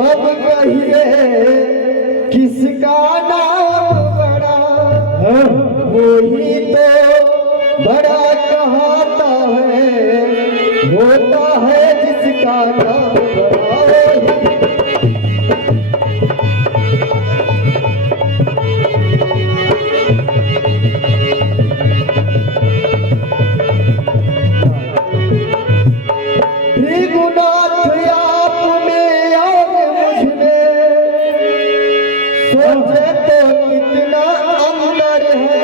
अब कहिए किसका नाम बड़ा, वही तो बड़ा कहता है, होता है जिसका नाम बड़ा। भृगुनाथ आप में और मुझ में सोचे तो कितना अंतर है।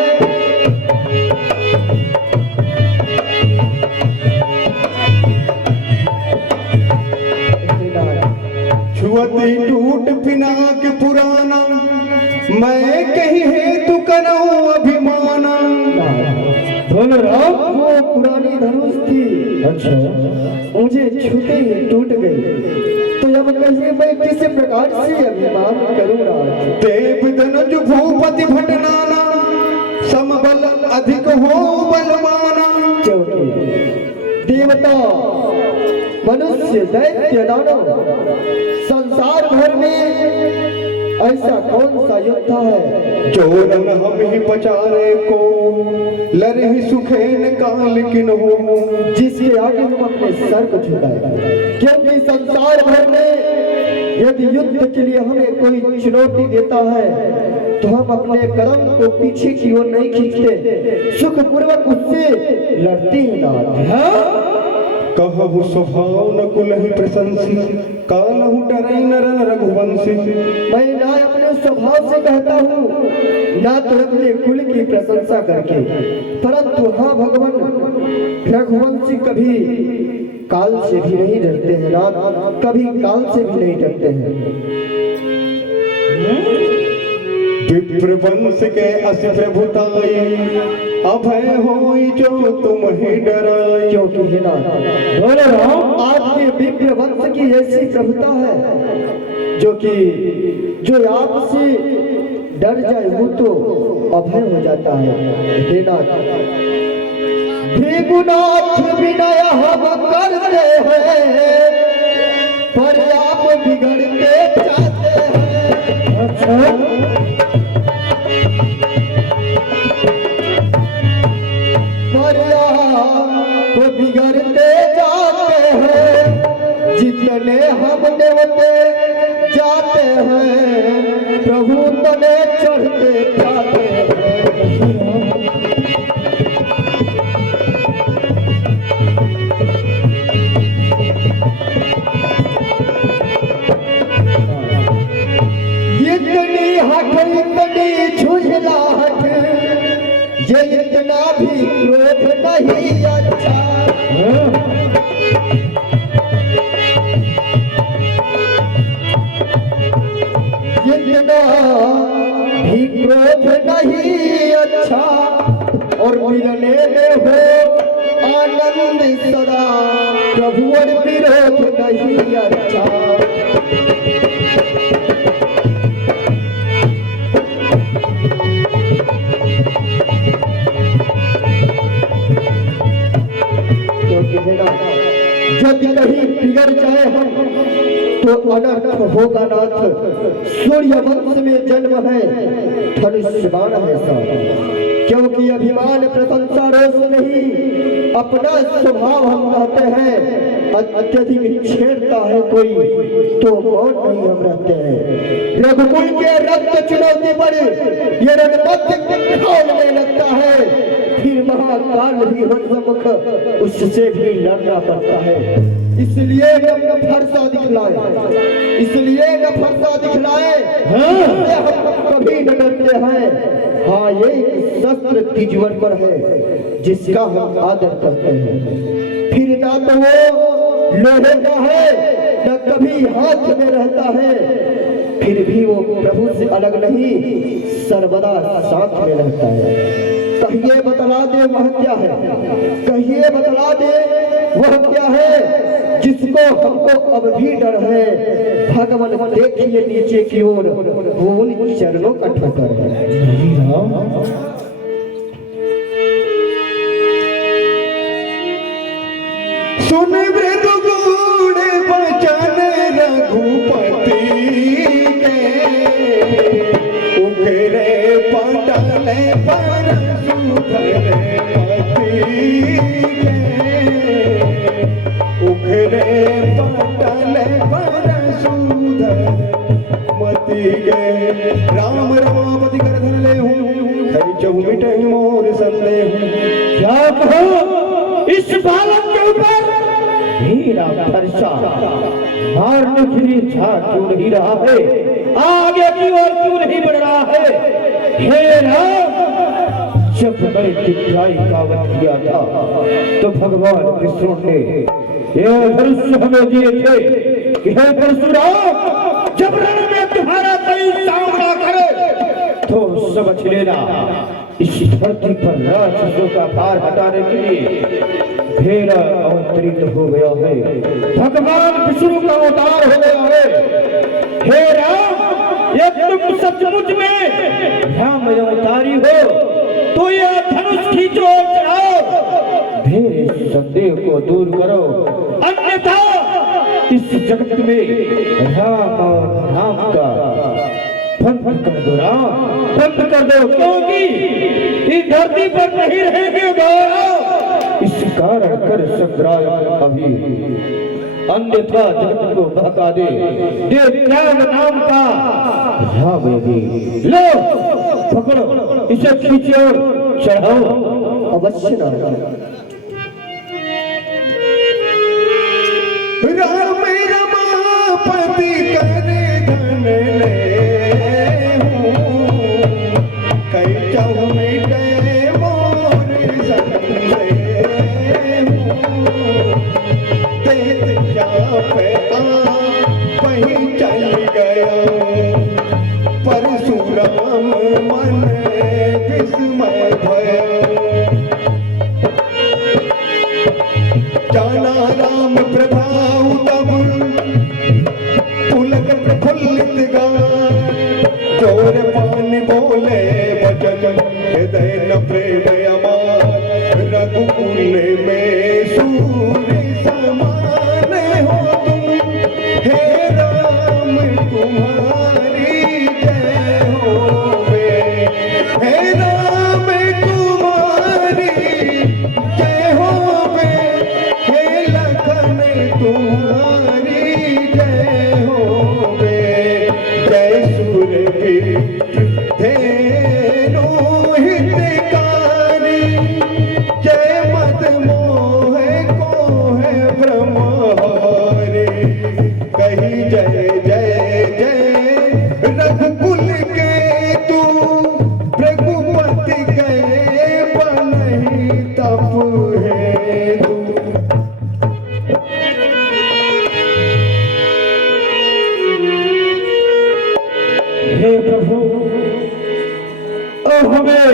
छुअती टूट पिनाक पुराना, मैं कही है तू करूं अभिमाना। बोलो राम, वो पुरानी धनुष थी, अच्छा मुझे छूते ही टूट गई, तो अब कहिए मैं किस प्रकार से अभिमान करूं राज। देव धनुज भूपति भटनाना, समबल अधिक हो बलवाना। क्योंकि देवता मनुष्य दैत्य दानव संसार भर में ऐसा कौन सा योद्धा है जो रन हम ही पचारे को, लरहि सुखेन काल किन हो। जिसके आगे हम अपने सर को झुकाए। क्योंकि संसार भर में यदि युद्ध के लिए हमें कोई चुनौती देता है तो हम अपने कदम को पीछे की ओर नहीं खींचते, सुखपूर्वक उससे लड़ते हैं नाथ। कहु स्वभाव न कुलहि प्रशंसी, कालहु डरै नर रघुवंशी। मैं ना अपने स्वभाव से कहता हूँ ना तो अपने कुल की प्रशंसा करके, परंतु हाँ भगवान रघुवंशी कभी काल से भी नहीं डरते हैं नाथ, कभी काल से भी नहीं डरते हैं। विप्र वंश के असि प्रभुताई, अभय होई जो तुम ही डराई। क्योंकि है नाथ, बोले राम, आपके विप्र वंश की ऐसी प्रभुता है जो आपसे डर जाए वो तो अभय हो जाता है। हे नाथ, भृगुनाथ विनय हम करते हैं, पर आप बिगड़ते जाते हैं। अच्छा तो बिगड़ते जाते हैं, जितने हम देवते जाते हैं, प्रभु तने चढ़ते जाते हैं। इतनी हठ इतनी झुझलाहट, ये इतना भी क्रोध नहीं अच्छा। इतना भी क्रोध नहीं अच्छा, और मिलने में हो आनंद सदा, प्रभु और विरोध नहीं अच्छा। यदि कहीं बिगड़ जाए हम तो अनर्थ होगा नाथ। सूर्य वंश में जन्म है, धनुष्यबाण है साथ। क्योंकि अभिमान प्रशंसा रोष नहीं, अपना स्वभाव हम कहते हैं। अत्यधिक छेड़ता है कोई तो मौत नहीं हम रहते हैं। रघुकुल के रक्त चुनौती पर ये रणपथ खोलने लगता है, फिर महाकाल भी हो सम्मुख उससे भी लड़ना पड़ता है। इसलिए न फरसा दिखलाए, इसलिए न फरसा दिखलाए, हम कभी न डरते हैं। हाँ, ये शस्त्र तिजवर पर है जिसका हम आदर करते हैं। फिर ना तो वो लोहे का है न कभी हाथ में रहता है, फिर भी वो प्रभु से अलग नहीं, सर्वदा साथ में रहता है। कहिए बतला दे वह क्या है, कहिए बतला दे वह क्या है, जिसको हमको अब भी डर है। भगवान देखिए नीचे की ओर, वो उन चरणों का ठोकर है। सुन मृदुगुण बचन पी गए। राम रमापति कर धर ले हूँ, चहु मिटे मोर संदेह। क्या कहो इस बालक के ऊपर मेरा फरसा मारने के लिए जा क्यों नहीं रहा है, आगे की ओर क्यों नहीं बढ़ रहा है। हे राम, जब मैं दिखाई का वध किया था तो भगवान विष्णु ने यह धनुष हमें दिए थे कि हे परशुराम, जब रण में तुम्हारा कोई सामना करे तो समझ लेना इस धरती पर राक्षसों का भार हटाने के लिए मेरा अवतरित हो गया है, भगवान विष्णु का अवतार हो गया है। हे राम, ये तुम सचमुच में राम अवतारी हो तो यह धनुष खींचो और चढ़ाओ, मेरे संदेह को दूर करो, अन्यथा इस जगत में राम और नाम का बंद कर दो। राम, बंद कर दो, क्योंकि इस धरती पर नहीं रहेंगे गौरव, इस कारण कर संग्राम अभी, अन्यथा जगत को भगा दे त्याग नाम का राम यदि। लो पकड़ो, इसे खींचो और चढ़ाओ। अवश्य ना। राम रमापति कर धन ले हूँ, कई चहु मिटे मोर संदेह। तेज चाप वहीं चल गया, परशुराम मन विस्मय भया। जाना राम प्रभाव तब पुलक प्रफुल्लित गान, जोर पान बोले वचन हृदय न प्रेम अमार। रघुकुल में सूर्य समान हो तुम, हे राम तुम्हारी जय होवे। हे राम तुम्हारी जय होवे, हे लखन तुम्हारी जय होवे। जय सुरवीर धेनु हितकारी, जय मद मोह को है ब्रह्महारी। कही जय जय जय रघुकुल के तू, रघुपति गए बनहि तप है तू। हे प्रभु, अब हमें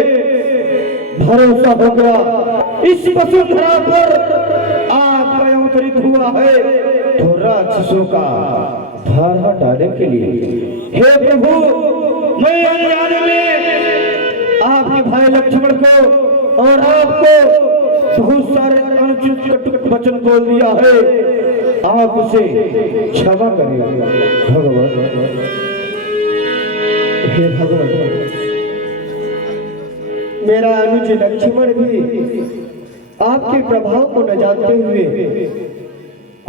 भरोसा हो गया, इस वसुंधरा पर आग अवतरित हुआ है तो राक्षसों का भार हटाने के लिए। हे प्रभु, मैं अनजाने में आपके भाई लक्ष्मण को और आपको बहुत सारे अनुचित कटुक वचन बोल दिया है, आप उसे क्षमा करिए भगवान। हे भगवान, मेरा अनुज लक्ष्मण भी आपके प्रभाव को न जानते हुए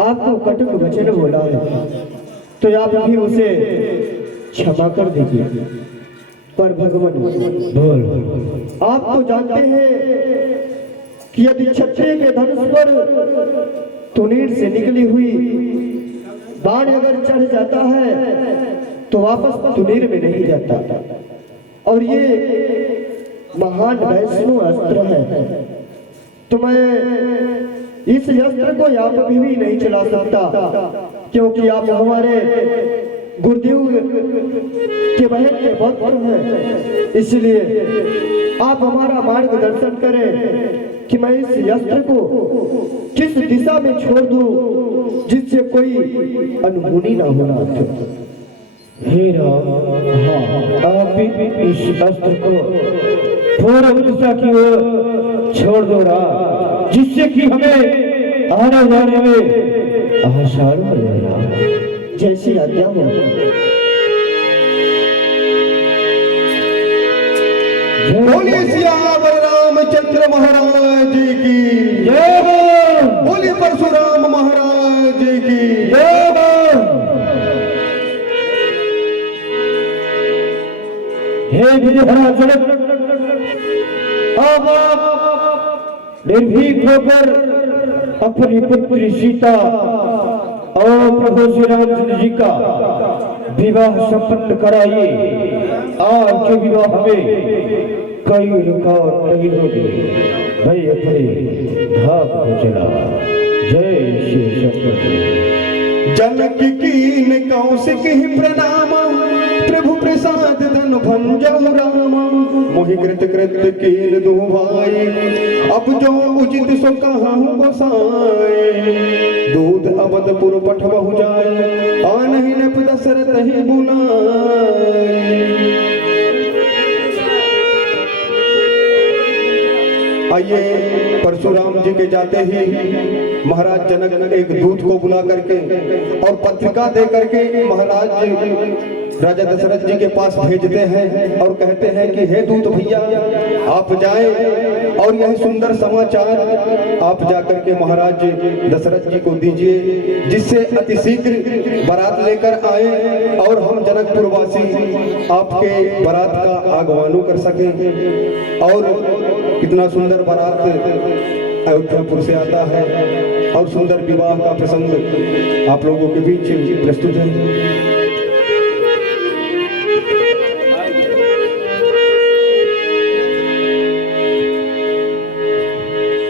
आपको कटुक वचन बोला है, तो आप भी उसे क्षमा कर दीजिए। पर भगवान बोल, आप तो जानते हैं कि यदि क्षत्रिय के धनुष पर तुनीर से निकली हुई बाण अगर चढ़ जाता है तो वापस तुनीर में नहीं जाता, और ये महान वैष्णव अस्त्र है, तो मैं इस अस्त्र को आप भी नहीं चला सकता, क्योंकि आप हमारे गुरुदेव के बहन के भक्त हैं। इसलिए आप हमारा मार्गदर्शन करें कि मैं इस अस्त्र को किस दिशा में छोड़ दूं जिससे कोई अनहोनी ना होना। हे राम, हाँ, आप भी इस अस्त्र को पूर्व दिशा की ओर छोड़ दो राम, जिससे कि हमें आने जाने में आसान हो जाए। जैसी आज्ञा हो। बोलिए सियावर रामचंद्र महाराज की जय हो। बोलिए परशुराम महाराज की जय हो। हे विजयहरा जनक, अब आप निर्भीक होकर अपनी पुत्री सीता और प्रभु श्री रामचंद्र जी का विवाह संपन्न कराइए। आज के विवाह में कई रुकावट नहीं होगी। भाई अपने धाम को चला। जय श्री शंकर। जनक कीन कौशिक ही प्रणाम, प्रभु प्रसाद धन भंजौ राम। मोहि कृत कृत कीन दो भाई, अब जो उचित सो कहूँ गोसाई। दूध अवधपुर पठबहु जाय, आनहि नप दशरथ ही बुलाय। आइए परशुराम जी के जाते ही महाराज जनक एक दूत को बुला करके और पत्रिका दे करके महाराज राजा दशरथ जी के पास भेजते हैं और कहते हैं कि हे दूत भैया, आप जाएं और यह सुंदर समाचार आप जाकर के महाराज दशरथ जी को दीजिए, जिससे अतिशीघ्र बारात लेकर आए और हम जनकपुर वासी आपके बारात का आगवान कर सकें। और कितना सुंदर बारात अयोध्यापुर से आता है और सुंदर विवाह का प्रसंग आप लोगों के बीच प्रस्तुत है।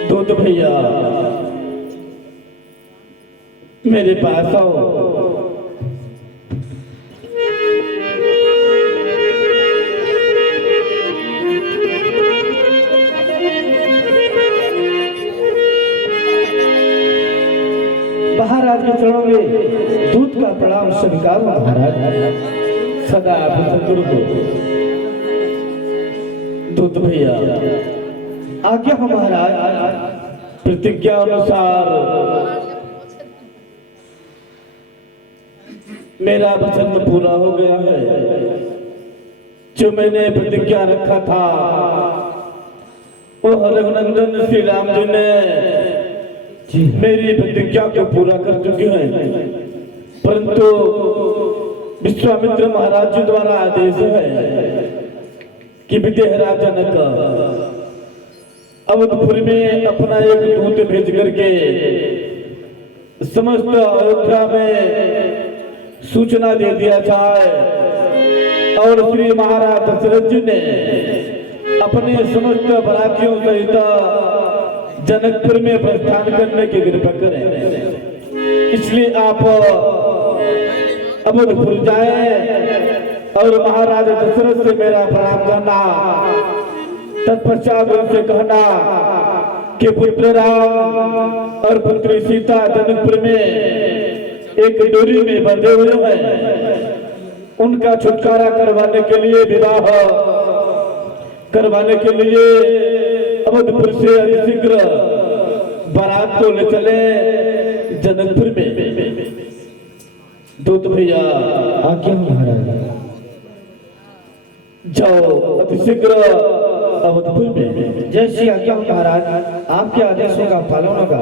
दूत भैया मेरे पास आओ। महाराज के चरणों में दूत का प्रणाम स्वीकार हो। महाराज सदा गुरु को। दूत भैया आज्ञा हो महाराज। प्रतिज्ञा अनुसार मेरा वचन पूरा हो गया है। जो मैंने प्रतिज्ञा रखा था वो रघुनंदन श्री राम जी ने मेरी प्रतिज्ञा को पूरा कर चुके हैं, परंतु विश्वामित्र महाराज जी द्वारा आदेश है कि विजयहरा जनक अवधपुर में अपना एक दूत भेज करके समस्त अयोध्या में सूचना दे दिया जाए और श्री महाराज दशरथ जी ने अपने समस्त बरातियों सहित जनकपुर में प्रस्थान करने की कृपा करें। इसलिए आप अवधपुर जाए और महाराज दशरथ से मेरा प्रणाम करना। तत्पश्चात उनसे कहना कि पुत्र राम और पुत्री सीता जनकपुर में एक डोरी में बंधे हुए हैं। उनका छुटकारा करवाने के लिए, विवाह करवाने के लिए अवधपुर से अतिशीघ्र बारात को ले चले जनकपुर में। दूत भैया आज्ञा महाराज। जाओ अतिशीघ्र अवधपुर में। जैसी आज्ञा महाराज, आपके आदेशों का पालन होगा।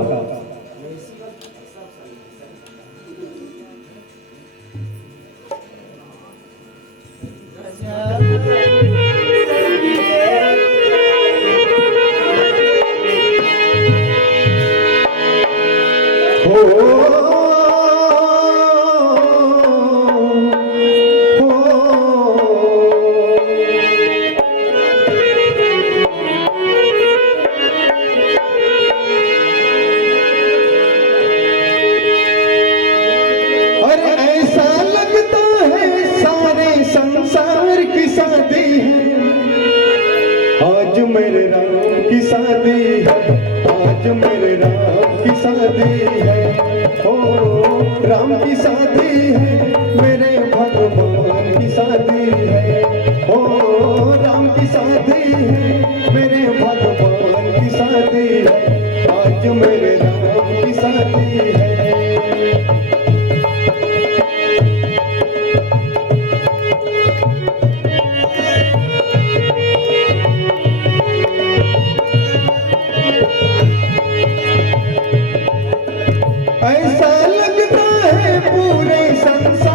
आज मेरे राम की शादी है, आज मेरे राम की शादी है। हो राम की शादी है, मेरे भगवान की शादी है। हो राम की शादी है, मेरे भगवान की शादी है। आज मेरे राम की शादी है। ऐसा लगता है पूरे संसार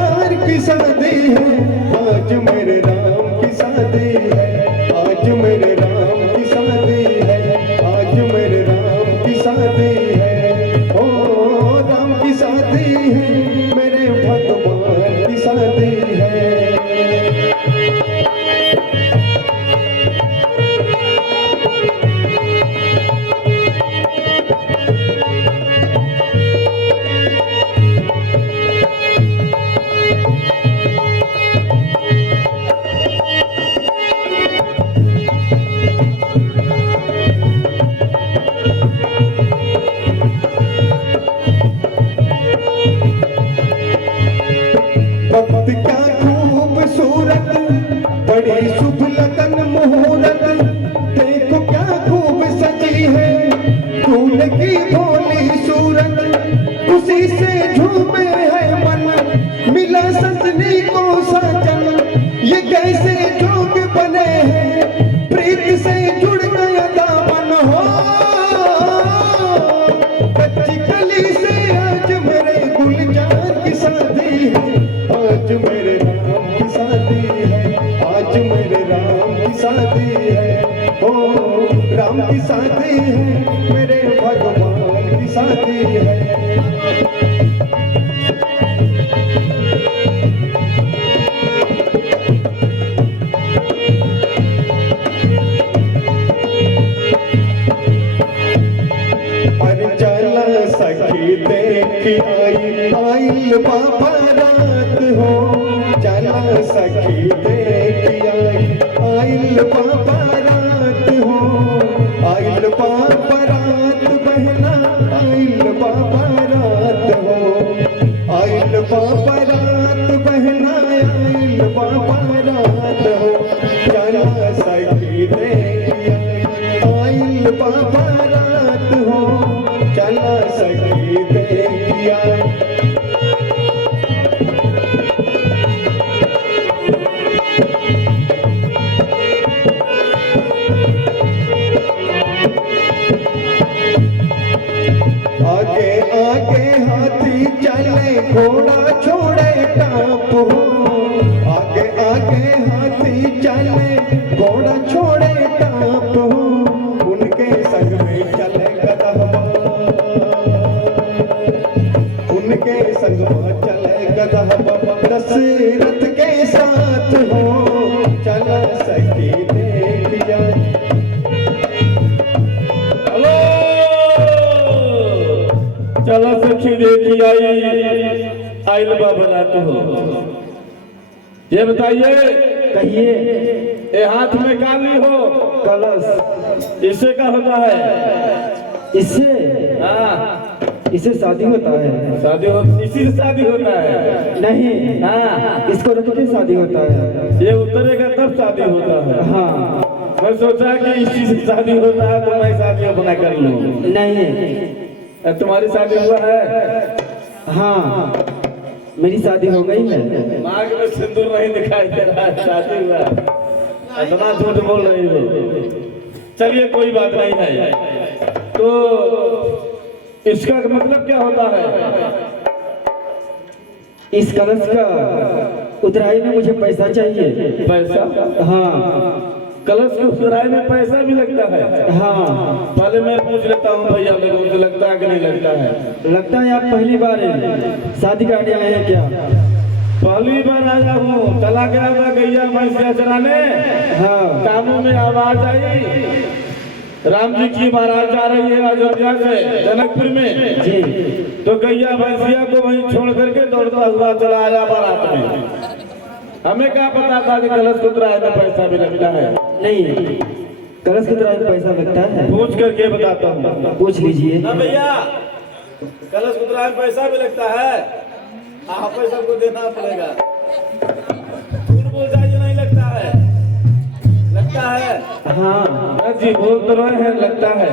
बड़ी शुभ लगन मुहूर्त देखो क्या खूब सजी है, फूल की भोली सूरत खुशी से झूमे है मन, मिला सजनी को साजन ये कैसे जोग बने हैं, प्रीत से जुड़ गया दामन हो, कच्ची कली से आज मेरे गुलजार की शादी है, आज मेरे राम की शादी है, आज मेरे राम की शादी है, ओ राम की शादी है, मेरे भगवान की शादी है। अरे चला सखी देख आई बाबा रात हो, चला सखी देख आई बाबा रात हो, आइल बाबा रात बहना आइल बाबा रात हो, आइल बाबा रात बहना आइल बाबा रात हो, चला सखी देख आइल बाबा रात हो, चला सखी देखिया। आगे आगे हाथी चले घोड़ा छोड़े टाप हो, आगे आगे हाथी चले घोड़ा छोड़े टाप हो, उनके संग में चले गदहा, उनके संग में चले गदहा दशरथ के साथ हो, चला सखी देखिया। हेलो, चला सखी देखी आइल बाबा रात हो। ये बताइए, कहिए। ये हाथ में काली हो कलश। इससे क्या होता है? इससे हाँ, इससे शादी होता है। शादी हो, इसी से शादी होता है। नहीं, हाँ, इसको रख के शादी होता है। ये उतरेगा तब शादी होता है। हाँ, मैं सोचा कि इसी से शादी होता है तो मैं शादी अपना कर लूं। नहीं। तुम्हारी शादी हुआ है? हाँ, मेरी शादी हो गई है। नाक में सिंदूर नहीं दिखाई दे रहा है, शादी हुआ। इतना झूठ बोल रही हो। चलिए कोई बात नहीं है। तो इसका मतलब क्या होता है? इस कलश का उतराई में मुझे पैसा चाहिए। पैसा? हाँ। कलश के उतराई में पैसा भी लगता है? हाँ। पहले मैं पूछ लेता हूँ भैया, मेरे मुझे लगता है कि नहीं लगता है? लगता है आप पहली बार शादी करने आए हैं क्या? पहली बार आया हूँ। चला गया था गैया भैंसिया चराने। हाँ। कानों में आवाज आई, राम जी की महाराज जा रही है अयोध्या से जनकपुर में जी। तो गैया भैंसिया को वहीं छोड़ करके दौड़ता हुआ चला आया बारात में। हमें क्या पता था कि कलश कुतराए में पैसा भी लगता है? नहीं, कलश की तरह पैसा लगता है। पूछ करके बताता हूँ। पूछ लीजिए। ना भैया, कलश कुतराए में पैसा भी लगता है? आप पैसा को देना पड़ेगा। झूठ बोल जाइए, नहीं लगता है? लगता है? हाँ जी, बोल तो रहे हैं लगता है।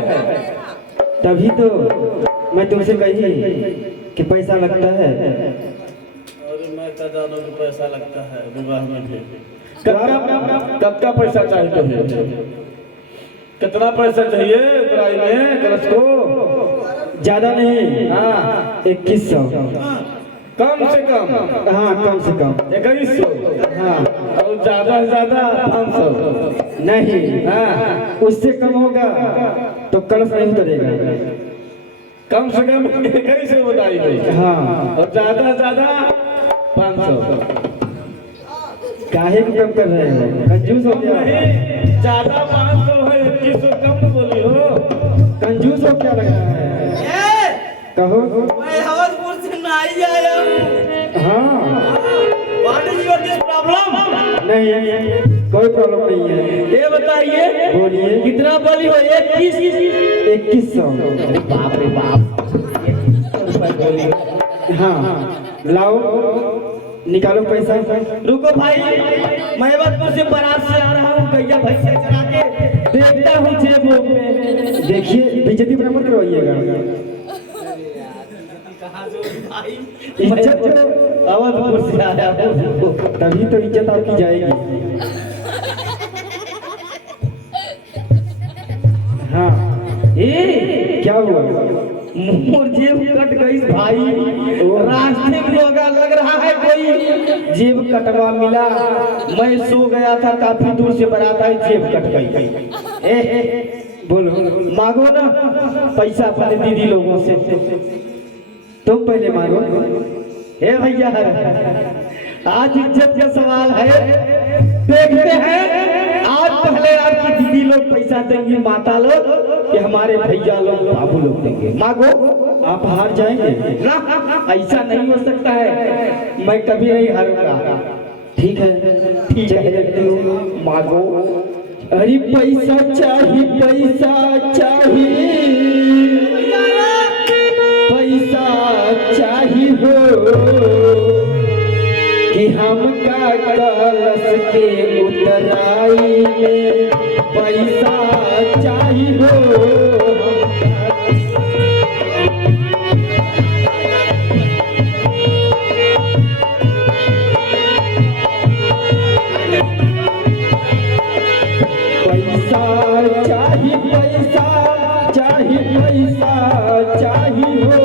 तभी तो मैं तुमसे कही कि पैसा लगता है। और मैं क्या जानूं कि पैसा लगता है विवाह में भी। कब का पैसा चाहिए तुम्हें? कितना पैसा चाहिए उतराई में कलश को? ज्यादा नहीं। हाँ, 2100। कम से कम? हाँ, कम से कम 2100। हाँ। और ज्यादा से ज्यादा 500? नहीं। हाँ, उससे कम होगा तो कलश नहीं उतरेगा। कम से कम 2100 बताई गई। हाँ। और ज्यादा से ज्यादा 500। काहे को कम कर रहे हो? कंजूस हो क्या? नहीं, ज्यादा 500 है, 2100 कम बोली हो। कंजूस हो क्या लग रहा है? कहो। मैं हवसपुर से नाई आया हूँ। हाँ। What is your this problem? नहीं, कोई प्रॉब्लम नहीं है। ये बताइए, बोलिए। कितना बोली हो? 2100। अरे बाप रे बाप, 2100 रुपए बोली। हाँ, लाओ। निकालो पैसा। रुको भाई, महबतपुर से बारात से आ रहा हूँ, गैया भैंसे चरा के देखता हूँ जेबों में। देखिए बेइज्जती बराबर करवाइएगा। इज्जत जो अवधपुर से आया हूँ, तभी तो इज्जत आपकी जाएगी। हाँ क्या हुआ? मोर जेब कट गई भाई, रास्ते में होगा, लग रहा है कोई जेब कटवा मिला। मैं सो गया था, काफी दूर से बारात आई, जेब कट गई। बोलो मांगो ना पैसा अपने दीदी लोगों से। तुम पहले मांगो। हे भैया, आज इज्जत का सवाल है, देखते हैं। आज पहले आपकी दीदी लोग पैसा देंगी, माता लोग, कि हमारे भैया लोग बाबू लोग देंगे। मांगो। आप हार जाएंगे ना, ऐसा नहीं हो सकता है, मैं कभी नहीं हारूंगा। ठीक है ठीक है, मांगो। अरे पैसा चाहिए, पैसा चाहिए, पैसा चाहिए हो कि हम का कलश के उतराई में पैसा चाहिए हो। पैसा चाहिए, पैसा चाहिए, पैसा चाहिए हो।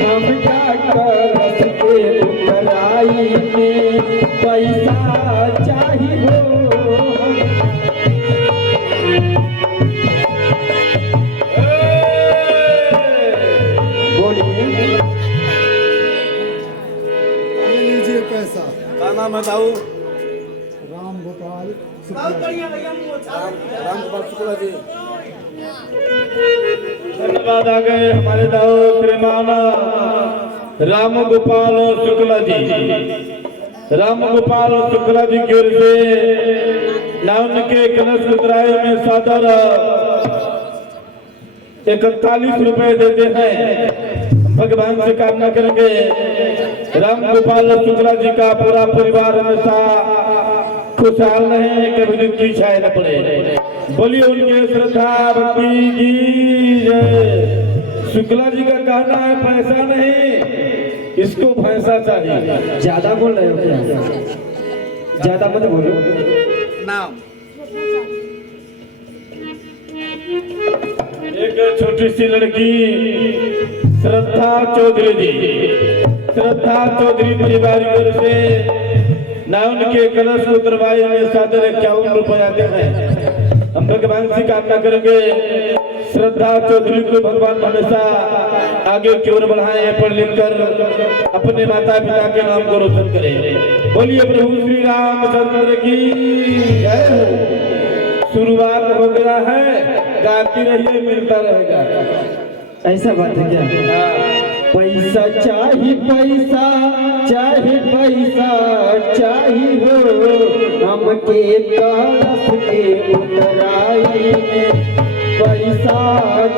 हम क्या कर के उतराई में पैसा चाहिए हो। बोलिए लीजिए पैसा। क्या नाम है ताऊ? राम गोपाल राम गोपाल शुक्ला जी। धन्यवाद। आ गए हमारे दाऊ श्रीमान राम गोपाल शुक्ला जी। राम गोपाल शुक्ला जी की ओर से नाम के कलश उतराई में सादर 41 रुपए देते हैं। भगवान से कामना करेंगे राम गोपाल शुक्ला जी का पूरा परिवार हमेशा खुशहाल रहे, कभी दुखी छाए न पड़े। बोलिए उनके श्रद्धा भक्ति की जय। शुक्ला जी का कहना है पैसा नहीं, इसको भैंसा चाहिए। ज्यादा बोल रहे हो क्या? ज्यादा मत बोलो। नाम एक छोटी सी लड़की श्रद्धा चौधरी जी, श्रद्धा चौधरी परिवार की ओर से नाउन के कलश उतरवाई में सादर 51 रुपया आते हैं। हम भगवान से कामना करेंगे श्रद्धा चौधरी को भगवान हमेशा आगे की ओर बढ़ाए, पढ़ लिख कर अपने माता पिता के नाम को रोशन करें। बोलिए प्रभु श्री रामचंद्र की जय हो। शुरुआत हो गया है, गाती रहिए, मिलता रहेगा। ऐसा बात है क्या? पैसा चाहिए, पैसा चाहिए, पैसा चाहिए हो। हम के कलश के उतराई में पैसा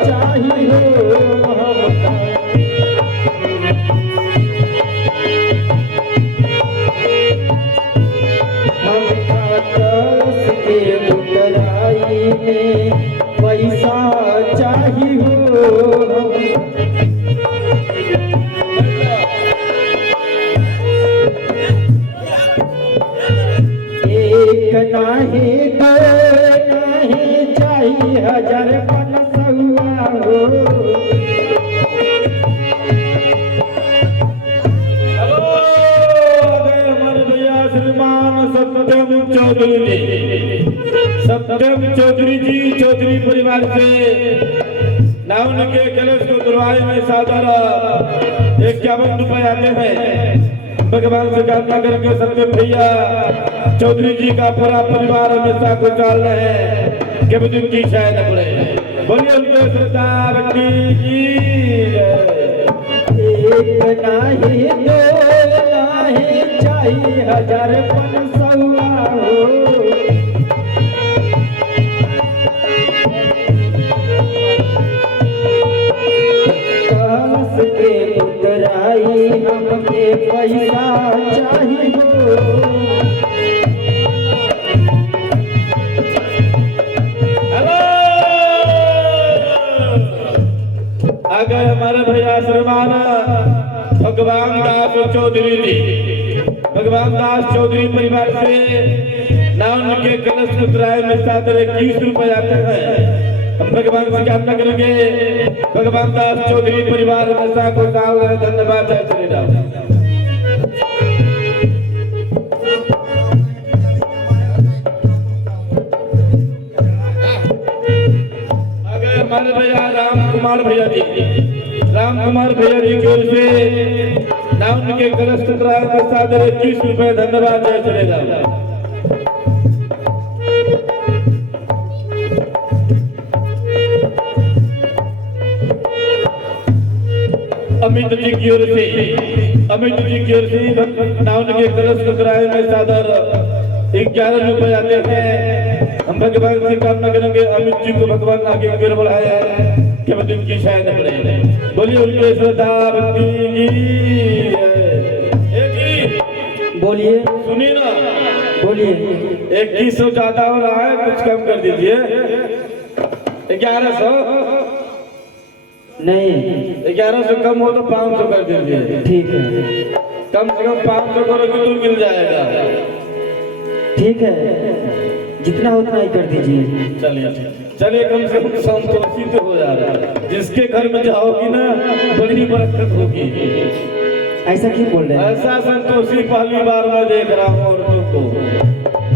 चाहिए हो। हम का कलश के उतराई में पैसा चाहिए हो। एक नाही दो नहीं चाहिए, 1500 हो। हेलो, अगर हमारे भैया श्रीमान सत्यम चौधरी जी, सत्यम चौधरी जी चौधरी परिवार से नाउन के कलश को उतरवाई में सादर 51 रुपए आते हैं। भगवान से कामना करेंगे सत्यम भैया चौधरी जी का पूरा परिवार हमेशा खुशहाल रहे, कभी दिन की शायद न पड़े। बोलिए उनके श्रद्धा भक्ति की जय। एक नाही दो नहीं चाहिए, 1500 हो। भाई हमके पैसा चाहिए। हेलो आ गए हमारे भैया श्रीमान भगवान दास चौधरी जी। भगवान दास चौधरी परिवार से ना उनके कलश उतराए में सादर 21 रुपए आते हैं। हम भगवान से कामना करेंगे भगवान दास चौधरी परिवार हमेशा को साल रहे। धन्यवाद। जय श्री राम। आगे हमारे भैया राम कुमार भैया जी। राम कुमार भैया जी की ओर से ना उनके कलश उतराए में सादर 21 रुपए। धन्यवाद। जय श्री राम। अमित जी की ओर से ना उनके कलश उतराए में सादर 11 रुपए आते हैं। हम भगवान से कामना करेंगे अमित जी को भगवान आगे गिर बढ़ाए कि वो दिन की शायद बढ़े। बोलिए उनके श्रद्धा भक्ति की। बोलिए सुनिए ना, बोलिए। 2100 ज्यादा हो रहा है, कुछ कम कर दीजिए। 1100 नहीं, 1100 कम हो तो 500 कर दीजिए। ठीक है, कम से कम 500 करोगे तो मिल जाएगा। ठीक है, जितना उतना ही कर दीजिए। चलिए कम से कम संतोषित हो जा रहा है। जिसके घर में जाओगी ना बड़ी बरकत होगी। ऐसा क्यों बोल रहे हैं? ऐसा संतोषी पहली बार मैं देख रहा हूँ औरतों को,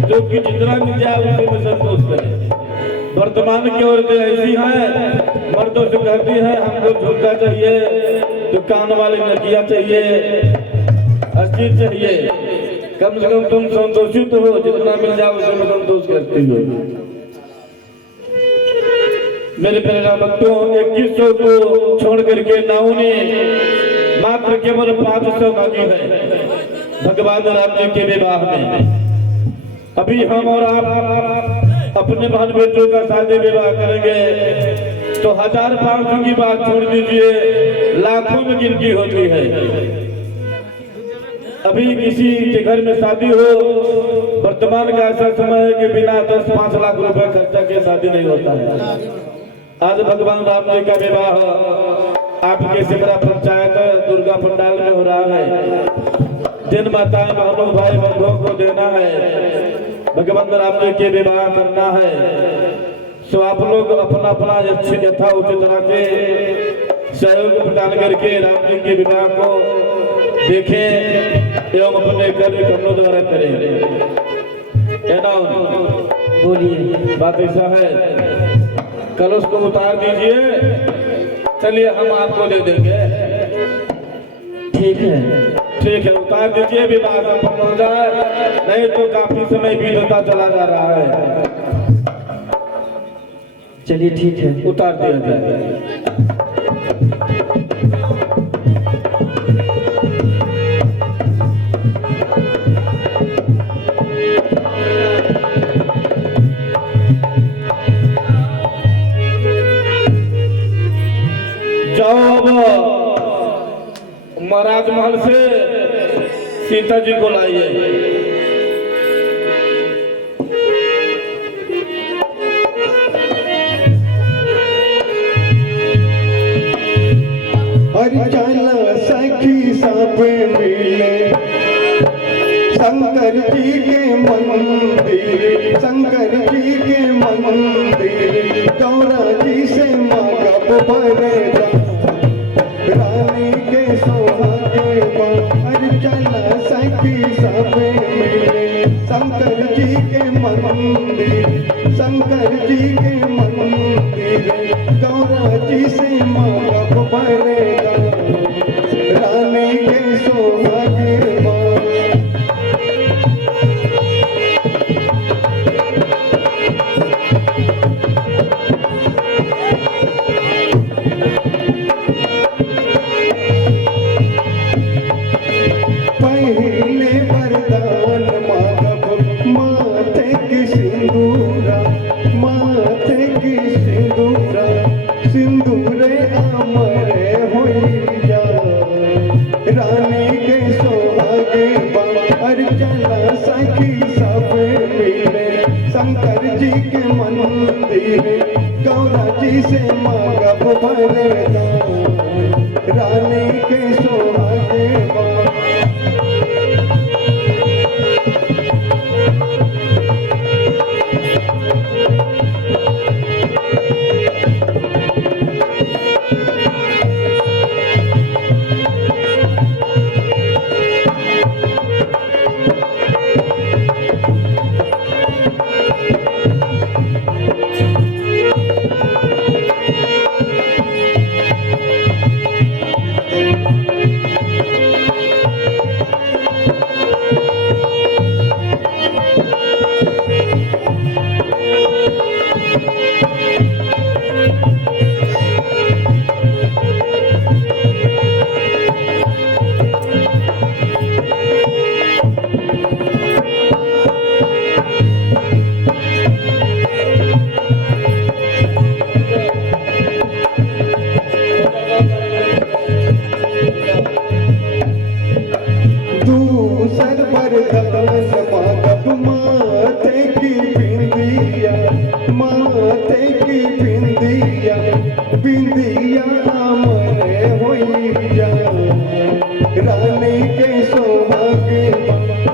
जो कि जितना मिल जाए उसी में संतोष करे। वर्तमान की औरतें ऐसी हैं, मर्दों से कहती हैं हमको झुमका चाहिए, दुकान वाले नकिया चाहिए, अस्सी चाहिए। कम से कम तुम संतोषित हो, जितना मिल जाए उसी में संतोष करती हो। मेरे प्यारे भक्तों, 2100 को छोड़ करके नाऊ ने मात्र केवल 500 मांगी है भगवान राम जी के विवाह में। अभी हम और आप अपने बहन बेटों का शादी विवाह करेंगे तो 1000-500 की बात छोड़ दीजिए, लाखों में गिनती होती है। अभी किसी के घर में शादी हो, वर्तमान का ऐसा समय है कि बिना 10-5 लाख रुपए खर्चा के शादी नहीं होता है। आज भगवान राम जी का विवाह आपके सिमरा पंचायत दुर्गा पंडाल में हो रहा है। जिन माताएं बहनों भाई बंधुओं को देना है, भगवान राम जी के विवाह करना है, सो आप लोग अपना अपना अच्छी यथा उचित तरह से सहयोग प्रदान करके राम जी के विवाह को देखें एवं अपने कर्म कर्मों द्वारा करें। क्या नाम? बोलिए। बात ऐसा है, कलश को उतार दीजिए, चलिए हम आपको दे देंगे। ठीक है, ठीक है, उतार दीजिए, विवाह संपन्न हो जाए, नहीं तो काफी समय बीतता चला जा रहा है। चलिए ठीक है, उतार दिया जाए। जाओ अब महाराज महल से सीता जी को लाइए। चला सखी सब मिले शंकर जी के मंदिर, शंकर जी के मंदिर, गौरा जी से मांगब बरदा, रानी के सोहागे बाहर। चला सखी सब मिले शंकर जी के मंदिर, शंकर जी के मंदिर, गौरा जी से मांगब बरदा, रानी के सोहागे पहले वरदान मांगब माथे की सिंदूरा, माथे की सिंदूरा, सिंदूरे अमर होई जा, जी से मांगब वरदान रानी के सोहागे दूसर बरदान मांगब माथे की बिंदिया माथे की बिंदिया बिंदिया मरे होइया रानी के सोहागे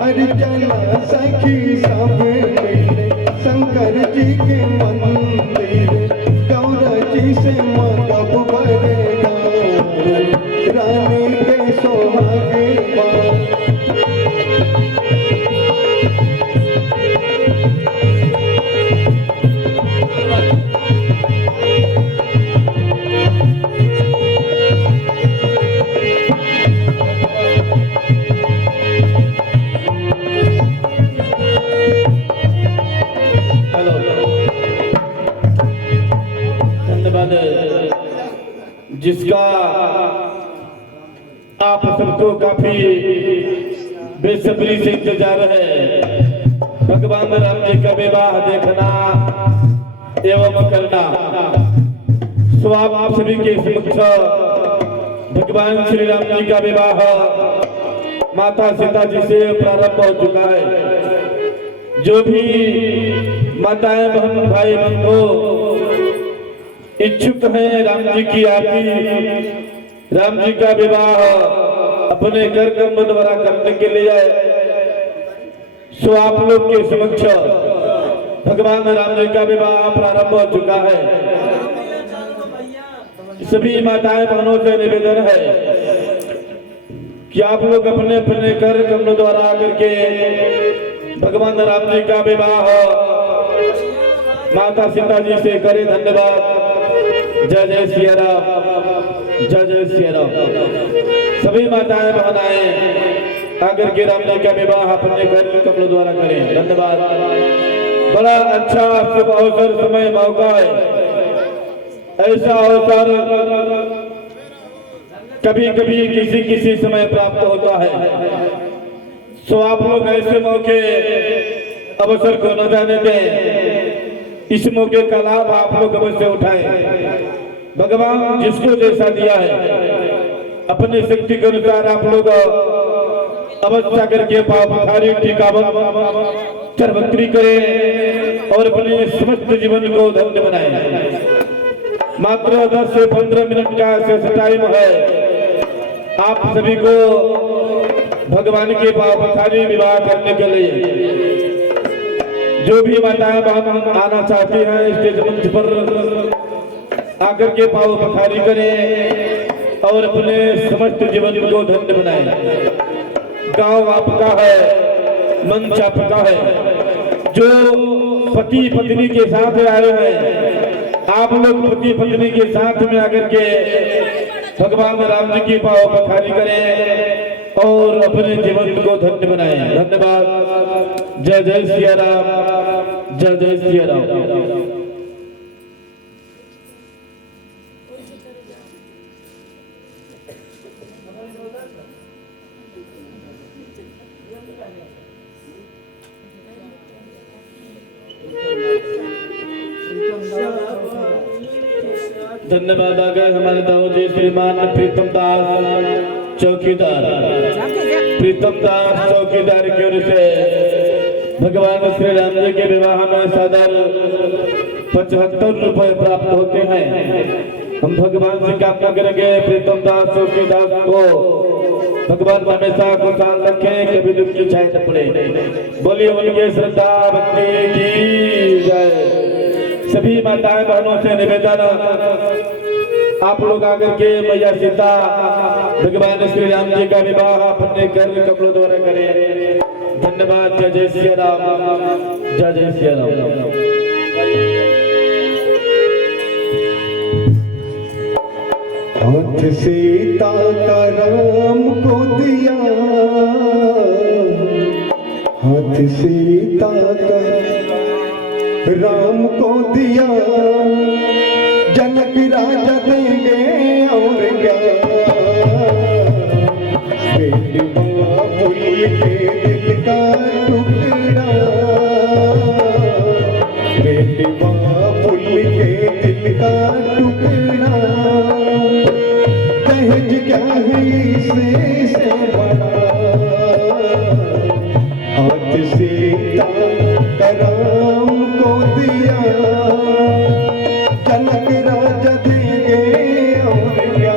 अर्चना सखी सब मिले शंकर जी के मंदिर गौरा जी से मांगब वरदान रानी के सोहागे जिसका आप सबको काफी बेसब्री से इंतजार है, भगवान राम जी का विवाह देखना एवं करना। सो आप सभी के समक्ष भगवान श्री राम जी का विवाह माता सीता जी से प्रारंभ हो चुका है। जो भी माताएं बहन भाई बंधु इच्छुक हैं राम जी की आरती राम जी का विवाह अपने घर कर्म द्वारा करने के लिए, सो आप लोग के समक्ष भगवान राम जी का विवाह प्रारंभ हो चुका है। सभी माताएं बहनों से निवेदन है कि आप लोग अपने अपने घर कर्म द्वारा आकर के भगवान राम जी का विवाह माता सीता जी से करें। धन्यवाद। जय जय सिया राम, जय जय सिया राम। सभी माताएं बहनाएं आकर के राम जी का विवाह अपने घर कमलों द्वारा करें। धन्यवाद। बड़ा अच्छा शुभ अवसर समय मौका है। ऐसा अवसर कभी कभी किसी किसी समय प्राप्त होता है। सो आप लोग ऐसे मौके अवसर को न जाने दें। इस मौके का लाभ आप लोग अवश्य उठाएं। भगवान जिसको जैसा दिया है अपने शक्ति के अनुसार आप लोग अवश्य करके पाप पखारी टीकावन सर्वत्री करें और अपने समस्त जीवन को धन्य बनाएं। मात्र 10 से 15 मिनट का शेष टाइम है। आप सभी को भगवान के पाप पखारी विवाह करने के लिए जो भी माताएं बहन आना चाहती हैं स्टेज मंच पर आकर के पाव पखारी करें और अपने समस्त जीवन को धन्य बनाएं। गांव आपका है, मंच आपका है। जो पति पत्नी के साथ आए हैं आप लोग पति पत्नी के साथ में आकर के भगवान राम जी की पाव पखारी करें और अपने जीवन को धन्य बनाएं। धन्यवाद। जय जय सिया राम, जय जय सिया राम। धन्यवाद। आ गए हमारे दाऊ जी श्रीमान प्रीतम दास चौकीदार। प्रीतम दास चौकीदार की ओर से भगवान श्री राम जी के विवाह में सादर 75 रुपए प्राप्त होते हैं। हम भगवान से कामना करेंगे प्रीतम दास चौकी दास को भगवान हमेशा खुशहाल रखे, कभी दुख की छाया न पड़े। बोलिए उनके श्रद्धा भक्ति की जय। सभी माताएं बहनों से निवेदन, आप लोग आकर के मैया सीता भगवान श्री राम जी का विवाह अपने घर कपड़ों द्वारा करें। धन्यवाद। जय जय श्री राम, जय जय श्री राम। हाथ सीता का राम को दिया, हाथ सीता का राम को दिया, जनक राजा देंगे और क्या। बेटवा फूल के दिल का टुकड़ा, बेटवा फूल के दिल का टुकड़ा, दहेज क्या है इससे बड़ा। हाथ सीता का राम को दिया, जनक राजा देंगे और क्या।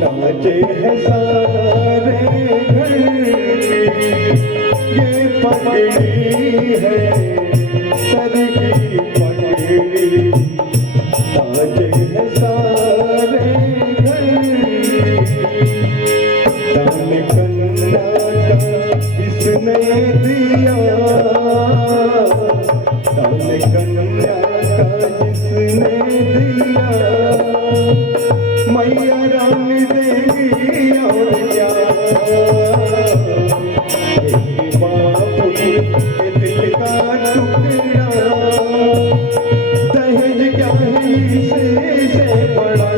लाजे है सारे घर की, ये पगड़ी है सर की पगड़ी। लाजे है सारे घर की, दान कन्या का जिसने दिया, दान कन्या का जिसने दिया, मैया रानी देगी और क्या। बाबुल के दिल का टुकड़ा, दहेज क्या है इससे बड़ा।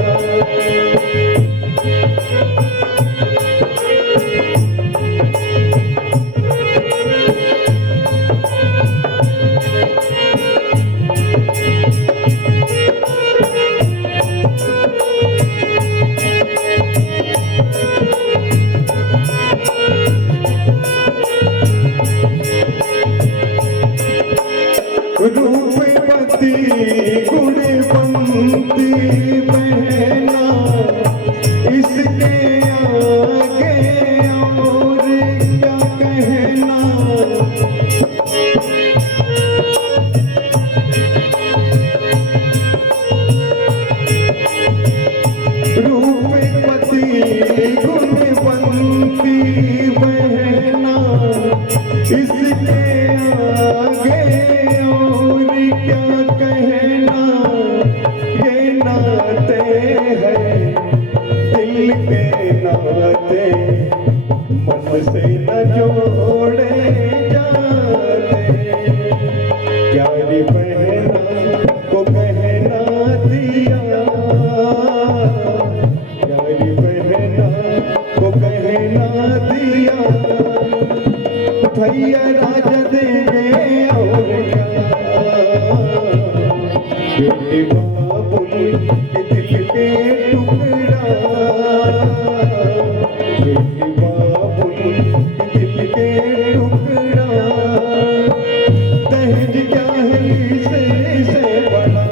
रूपवती गुणवंती बहना, इसके आगे और क्या कहना। रूपवती गुणवंती बहना, इसके आगे क्या कहना। ये नाते हैं दिल के नाते, मन से न जोड़े जाते। प्यारी बहना को कहना दिया, प्यारी बहना को कहना दिया, भैया राजा देंगे और क्या। बेटे बाबुल के दिल के टुकड़ा, बेटे बाबुल के दिल के टुकड़ा, दहेज क्या है इससे बड़ा।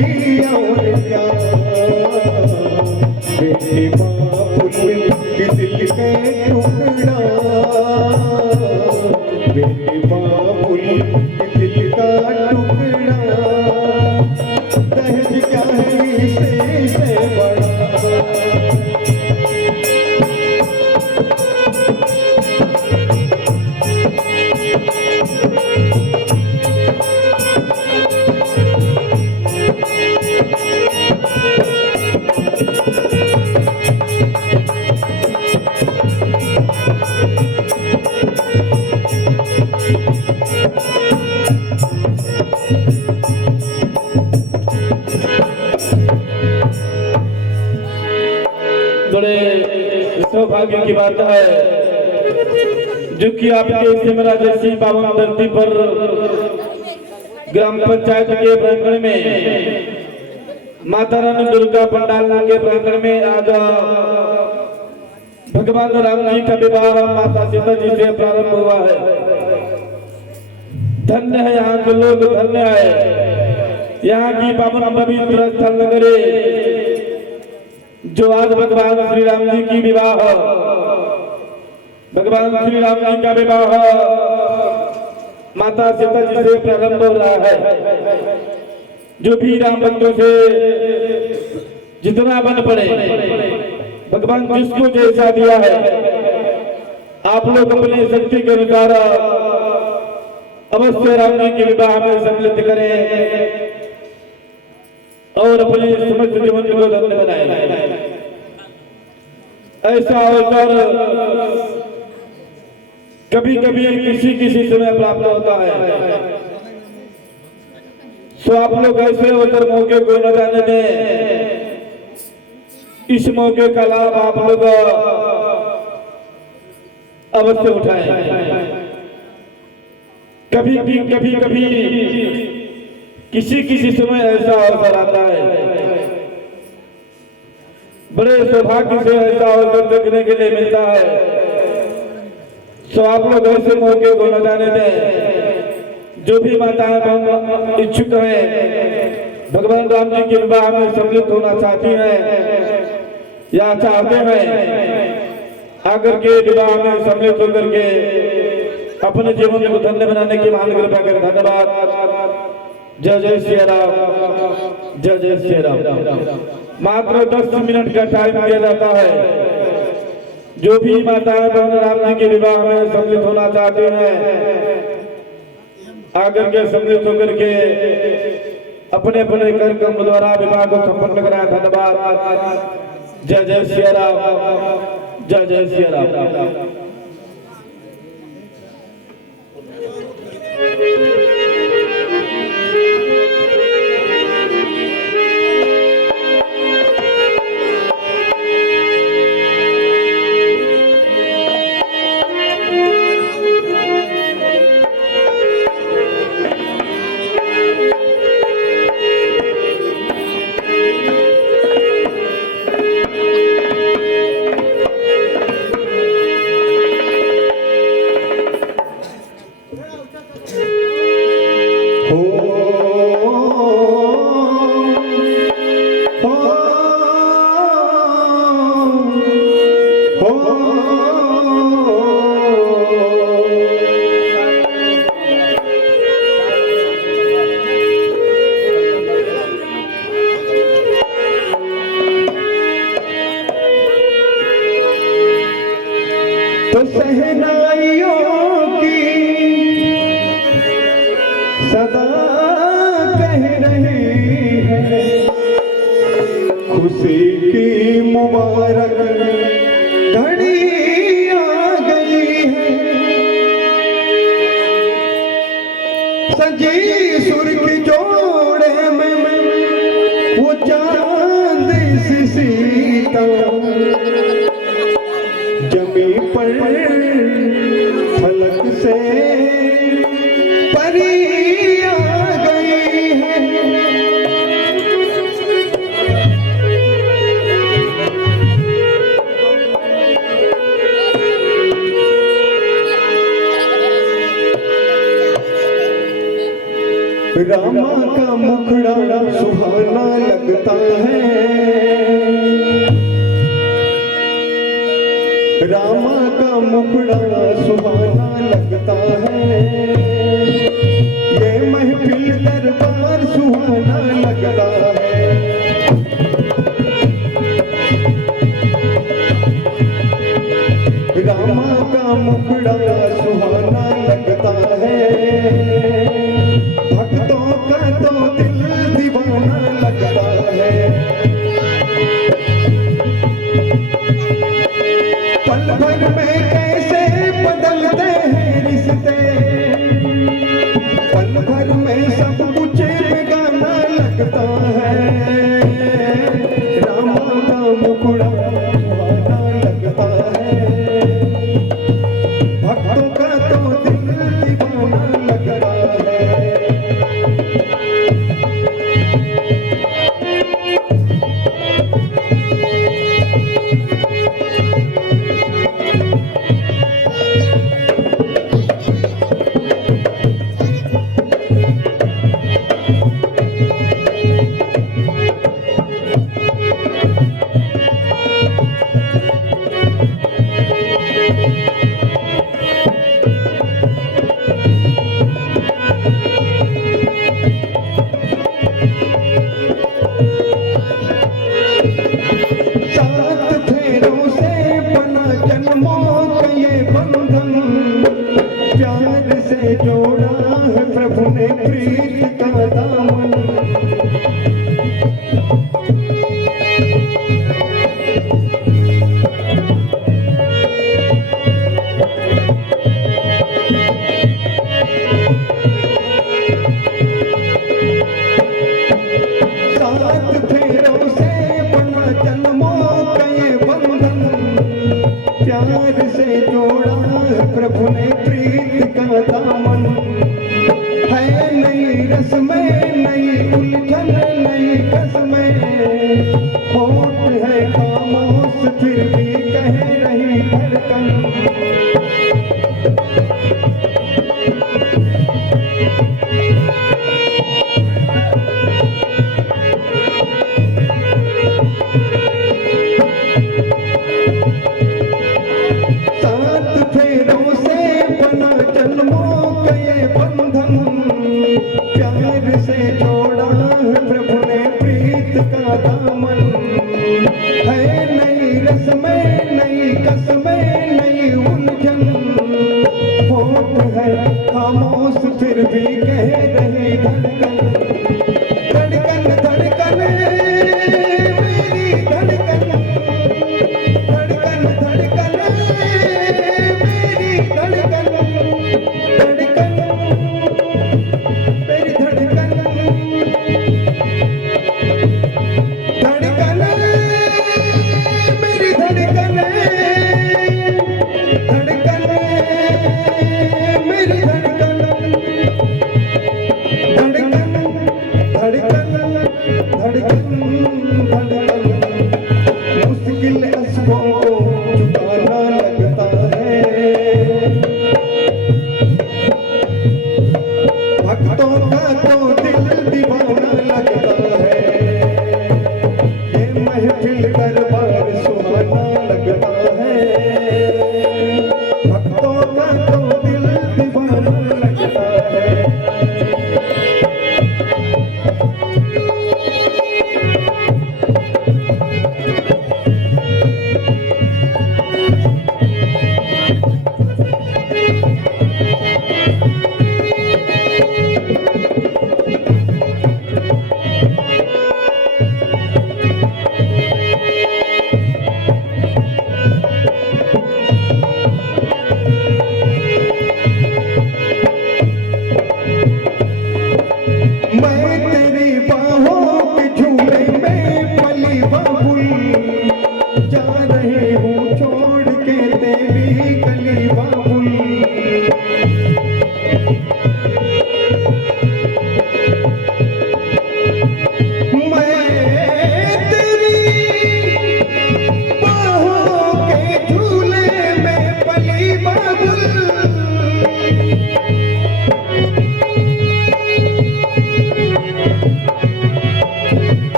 और प्यार बेटे बाबुल के दिल के टुकड़ा बेटे बाबुल के दिल का टुकड़ा दहेज क्या है इससे बड़ा बड़े सौभाग्य की बात है जो कि आपके सिमरा जैसी पावन धरती पर ग्राम पंचायत के प्रांगण में माता रानी दुर्गा पंडाल के प्रांगण में आज भगवान राम जी का विवाह माता सीता जी से प्रारंभ हुआ है। धन्य है यहाँ के लोग, धन्य है यहाँ की पावन पवित्र स्थल नगरी जो आज भगवान श्री राम जी की विवाह भगवान श्री राम जी का विवाह माता सीता जी से प्रारंभ हो रहा है। जो भी राम भक्तों से जितना बन पड़े भगवान जिसको जैसा दिया है आप लोग अपने शक्ति के अनुसार अवश्य राम जी के विवाह में सम्मिलित करें और अपने समस्त जीवन को धन्य बनाए। ऐसा अवसर कभी कभी किसी समय प्राप्त होता है, सो आप लोग ऐसे अवसर मौके को न जाने दें। इस मौके का लाभ आप लोग अवश्य उठाएं। कभी किसी समय ऐसा अवसर आता है, बड़े सौभाग्य से ऐसा अवसर देखने के लिए मिलता है। सो आप लोग ऐसे मौके को न जाने दें। जो भी माताएं बहन इच्छुक हैं भगवान राम जी के विवाह में सम्मिलित होना चाहती हैं या चाहते हैं आकर के विवाह में सम्मिलित होकर के अपने जीवन को धन्य बनाने की महान कृपा कर धन्यवाद। जय जय श्री राम, जय जय श्री राम। मात्र 10 मिनट का टाइम दिया जाता है। जो भी माताएं बहन राम जी के विवाह में सम्मिलित होना चाहते हैं आकर के सम्मिलित होकर के अपने अपने कर कर्म द्वारा विवाह को संपन्न कराएं। धन्यवाद। जय जय श्री राम, जय जय श्री राम। तो सहनाइयों की सदा कह रही है खुशी की मुबारक घड़ी आ गई है। सजी सुर की जोड़े में वो चांद सी सीता जमी पर फलक से परी आ गई है। रामा का मुखड़ा सुहाना है, रामा का मुखड़ा सुहाना लगता है, ये महफिल दरबार सुहाना लगता है। रामा का मुखड़ा सुहाना लगता है, भक्तों का तो दिल दीवाना लगता है। पल भर में कैसे बदलते हैं रिश्ते, पल भर में सब कुछ बेगाना लगता है। रामा का मुखड़ा सुहाना लगता है, भक्तों का तो दिल दीवाना लगता है। सात फेरों से बना जन्मों का ये बंधन, प्यार से जोड़ा है प्रभु ने प्रीत का दामन। सात फेरों से बना जन्मों का ये बंधन, प्यार से जोड़ा है प्रभु ने प्रीत का दामन। है नई रस्में, नई उलझन, नई कसमें, होठ है खामोश फिर भी कह रही धड़कन। सात फेरों से बना जन्मों का ये बंधन, प्यार से जोड़ा है प्रभु ने प्रीत का दामन। है नई रस्में, नई कसमें, नई उलझन, होठ है खामोश फिर भी कह रही धड़कन। धड़कन धड़कन मेरी धड़कन, धड़कन धड़कन मेरी धड़कन, धड़कन मेरी धड़कन, धड़कन मेरी धड़कन, धड़कन मेरी धड़कन, धड़कन धड़कन धड़कन धड़कन। मुश्किल अश्कों को छुपाना लगता है, भक्तों का तो दिल दीवाना लगता है। ये महफिल दरबार सुहाना लगता है, भक्तों का तो दिल दीवाना लगता है।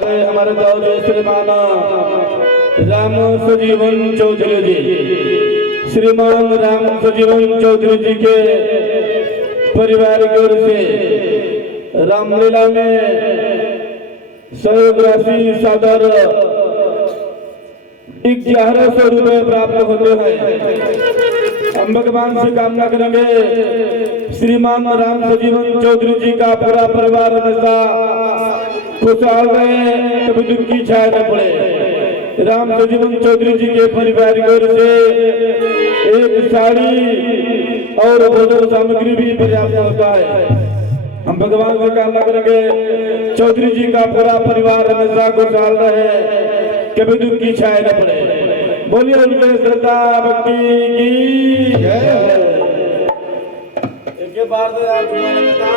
गए हमारे दाऊद श्रीमान राम सजीवन चौधरी जी। श्रीमान राम सजीवन चौधरी जी के परिवार की ओर से रामलीला में सहयोग राशि सादर 1100 रुपए प्राप्त होते हैं। हम भगवान से कामना करेंगे श्रीमान राम सजीवन चौधरी जी का पूरा परिवार हमेशा खुशहाल रहे, कभी दुख की छाया न पड़े। राम सजीवन चौधरी जी के परिवार की ओर से एक साड़ी और भोजन सामग्री भी पर्याप्त होता है। हम भगवान से कामना करेंगे चौधरी जी का पूरा परिवार हमेशा खुशहाल रहे, कभी दुख की छाया न पड़े। बोलिए उनके श्रद्धा भक्ति की जय। एक बार तो यार तुम्हारा बता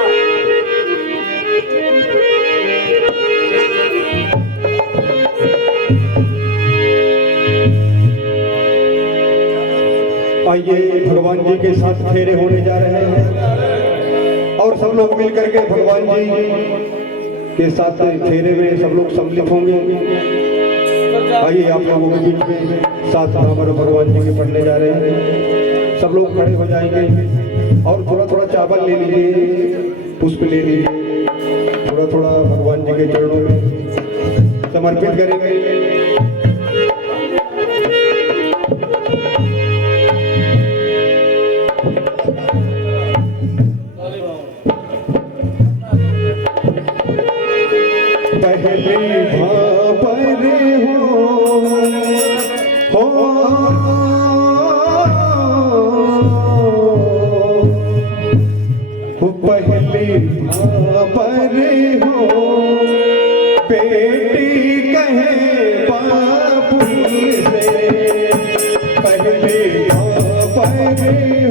आइए भगवान जी के साथ फेरे होने जा रहे हैं और सब लोग मिलकर के भगवान जी के साथ फेरे में सब लोग सम्मिलित होंगे। आइए आप लोगों के बीच में साथ बराबर भगवान जी के पढ़ने जा रहे हैं। सब लोग खड़े हो जाएंगे और थोड़ा थोड़ा चावल ले लीजिए, पुष्प ले लीजिए, थोड़ा थोड़ा भगवान जी के चरणों में समर्पित करेंगे। पहली भापर हो पहली भापर हो बेटी कहे बाबुल से। पहली भापर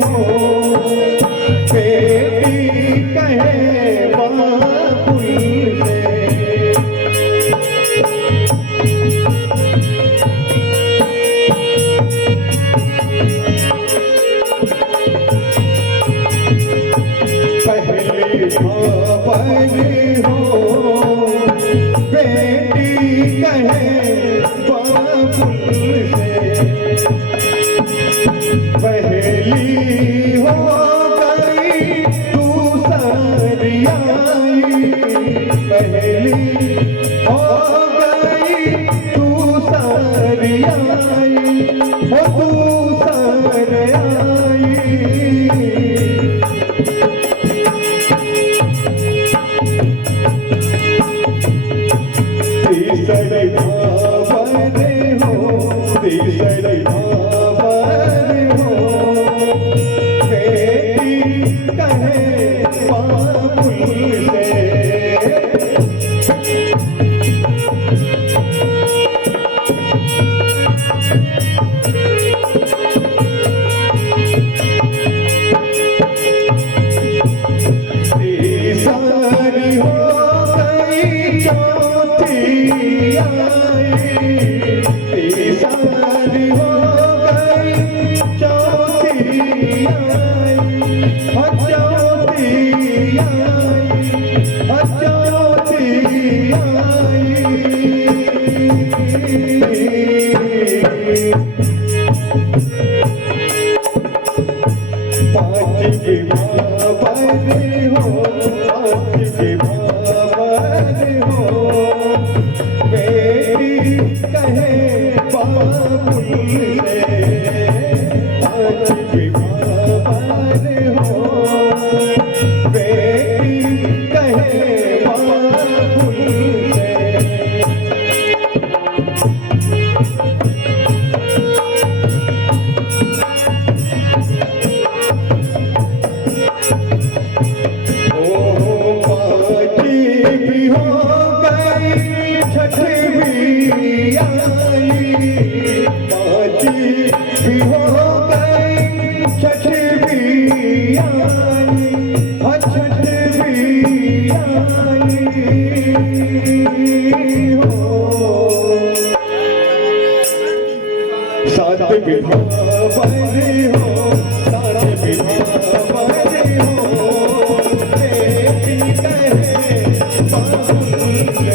हो बेटी कहे बाबुल से। पहली हो बेटी कहे बाबुल से। पहली हो गई दूसरी आई, पहली हो गई दूसरी आई, हो दूसरी आई। तीसरी भावर हो, तीसरी भावर हो बेटी कहे बाबुल से। तीसरी हो गई चौथी आई, तीसरी हो गई चौथी आई, चौथी आई, चौथी आई। पाँच की भावर हो, पाँच की भावर हो बेटी कहे बाबुल से। पाँच की भावर हो बेटी कहे बाबुल से। भी हो गई छठी भी आई, पाँची भी हो गई छठी भी आई, छठ भी आई हो। सात विवाह बने हो, सात विवाह बने हो बेटी कहे बाबुल से।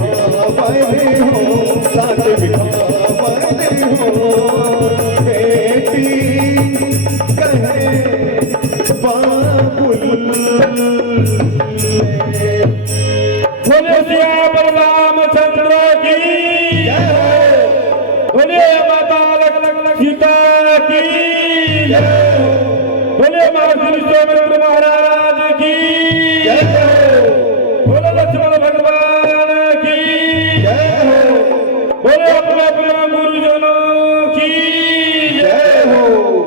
बिठावने हो, साथ बिठावने हो, बेटी कहे बाबुल। बोले श्याम रामचंद्र की जय हो, बोले माता सीता की जय हो, बोले महर्षि विश्वामित्र महाराज की जय हो, बोले लक्ष्मण भगवान की जय हो, बोले अपने अपने गुरुजनों की जय हो,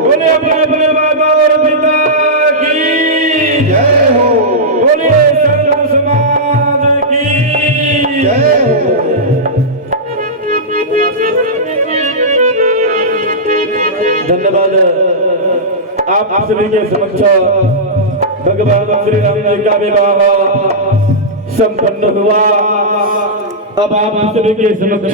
बोले अपने अपने माता और पिता की जय हो, बोले संत समाज की जय हो। धन्यवाद। आप सभी के समक्ष भगवान श्री राम जी का विवाह संपन्न हुआ। अब आप सभी के समक्ष